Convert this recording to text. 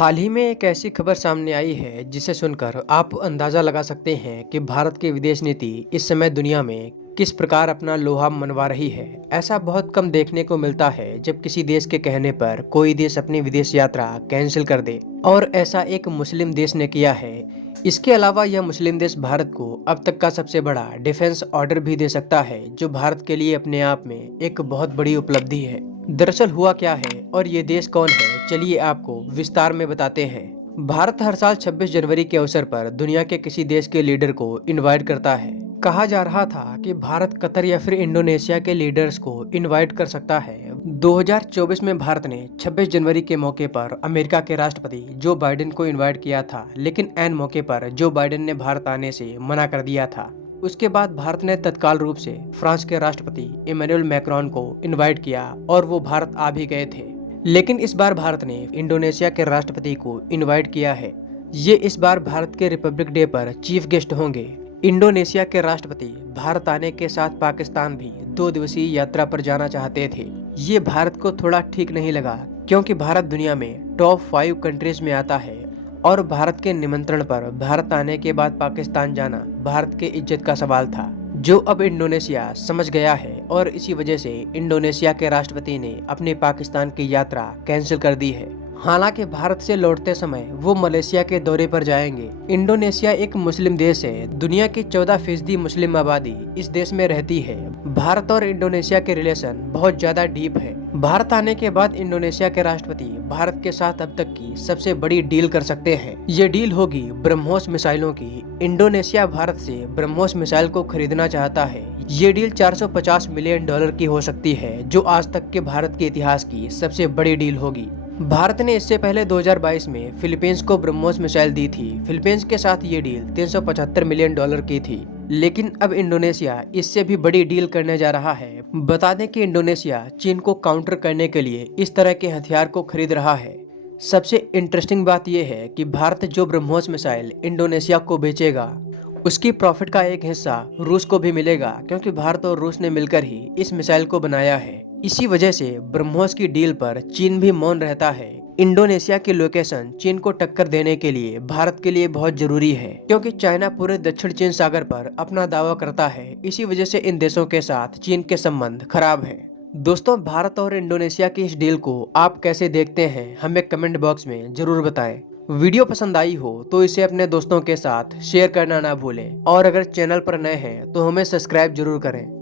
हाल ही में एक ऐसी खबर सामने आई है जिसे सुनकर आप अंदाजा लगा सकते हैं कि भारत की विदेश नीति इस समय दुनिया में किस प्रकार अपना लोहा मनवा रही है। ऐसा बहुत कम देखने को मिलता है जब किसी देश के कहने पर कोई देश अपनी विदेश यात्रा कैंसिल कर दे, और ऐसा एक मुस्लिम देश ने किया है। इसके अलावा यह मुस्लिम देश भारत को अब तक का सबसे बड़ा डिफेंस ऑर्डर भी दे सकता है, जो भारत के लिए अपने आप में एक बहुत बड़ी उपलब्धि है। दरअसल हुआ क्या है और ये देश कौन है, चलिए आपको विस्तार में बताते हैं। भारत हर साल 26 जनवरी के अवसर पर दुनिया के किसी देश के लीडर को इनवाइट करता है। कहा जा रहा था कि भारत कतर या फिर इंडोनेशिया के लीडर्स को इनवाइट कर सकता है। 2024 में भारत ने 26 जनवरी के मौके पर अमेरिका के राष्ट्रपति जो बाइडेन को इनवाइट किया था, लेकिन ऐन मौके पर जो बाइडेन ने भारत आने से मना कर दिया था। उसके बाद भारत ने तत्काल रूप से फ्रांस के राष्ट्रपति इमैनुअल मैक्रोन को इनवाइट किया और वो भारत आ भी गए थे। लेकिन इस बार भारत ने इंडोनेशिया के राष्ट्रपति को इनवाइट किया है। ये इस बार भारत के रिपब्लिक डे पर चीफ गेस्ट होंगे। इंडोनेशिया के राष्ट्रपति भारत आने के साथ पाकिस्तान भी 2 दिवसीय यात्रा पर जाना चाहते थे। ये भारत को थोड़ा ठीक नहीं लगा, क्योंकि भारत दुनिया में टॉप 5 कंट्रीज में आता है और भारत के निमंत्रण पर भारत आने के बाद पाकिस्तान जाना भारत के इज्जत का सवाल था, जो अब इंडोनेशिया समझ गया है, और इसी वजह से इंडोनेशिया के राष्ट्रपति ने अपनी पाकिस्तान की यात्रा कैंसिल कर दी है। हालांकि भारत से लौटते समय वो मलेशिया के दौरे पर जाएंगे। इंडोनेशिया एक मुस्लिम देश है। दुनिया की 14% मुस्लिम आबादी इस देश में रहती है। भारत और इंडोनेशिया के रिलेशन बहुत ज्यादा डीप है। भारत आने के बाद इंडोनेशिया के राष्ट्रपति भारत के साथ अब तक की सबसे बड़ी डील कर सकते हैं। ये डील होगी ब्रह्मोस मिसाइलों की। इंडोनेशिया भारत से ब्रह्मोस मिसाइल को खरीदना चाहता है। ये डील $450 मिलियन की हो सकती है, जो आज तक के भारत के इतिहास की सबसे बड़ी डील होगी। भारत ने इससे पहले 2022 में फिलीपींस को ब्रह्मोस मिसाइल दी थी। फिलीपींस के साथ ये डील $375 मिलियन की थी। लेकिन अब इंडोनेशिया इससे भी बड़ी डील करने जा रहा है। बता दें कि इंडोनेशिया चीन को काउंटर करने के लिए इस तरह के हथियार को खरीद रहा है। सबसे इंटरेस्टिंग बात यह है कि भारत जो ब्रह्मोस मिसाइल इंडोनेशिया को बेचेगा, उसकी प्रॉफिट का एक हिस्सा रूस को भी मिलेगा, क्योंकि भारत और रूस ने मिलकर ही इस मिसाइल को बनाया है। इसी वजह से ब्रह्मोस की डील पर चीन भी मौन रहता है। इंडोनेशिया की लोकेशन चीन को टक्कर देने के लिए भारत के लिए बहुत जरूरी है, क्योंकि चाइना पूरे दक्षिण चीन सागर पर अपना दावा करता है। इसी वजह से इन देशों के साथ चीन के संबंध खराब हैं। दोस्तों, भारत और इंडोनेशिया की इस डील को आप कैसे देखते हैं, हमें कमेंट बॉक्स में जरूर बताएं। वीडियो पसंद आई हो तो इसे अपने दोस्तों के साथ शेयर करना ना भूलें, और अगर चैनल पर नए हैं तो हमें सब्सक्राइब जरूर करें।